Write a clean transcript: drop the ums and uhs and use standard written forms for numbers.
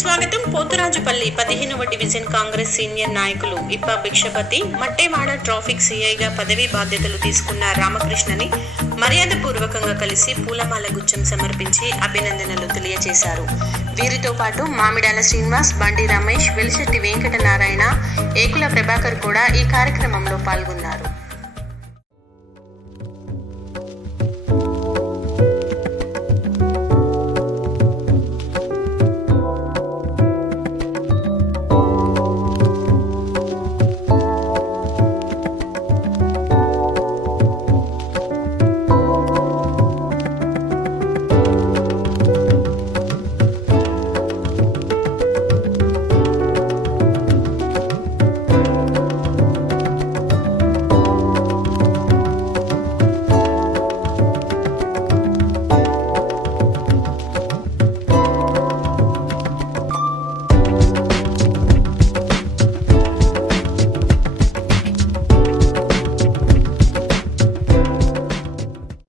స్వాగతం. పోతురాజుపల్లి 15వ division Congress senior నాయకులు ఇప్ప భిక్షపతి, మట్టేవాడ ట్రాఫిక్ సిఐగా పదవీ బాధ్యతలు తీసుకున్న రామకృష్ణని మర్యాదపూర్వకంగా కలిసి పూలమాల గుచ్చం సమర్పించి అభినందనలు తెలియజేశారు. వీరితో పాటు మామిడాల శ్రీనివాస్, బండి రమేష్, వెలిశెట్టి వెంకటనారాయణ, ఏకుల ప్రభాకర్ కూడా ఈ కార్యక్రమంలో పాల్గొన్నారు.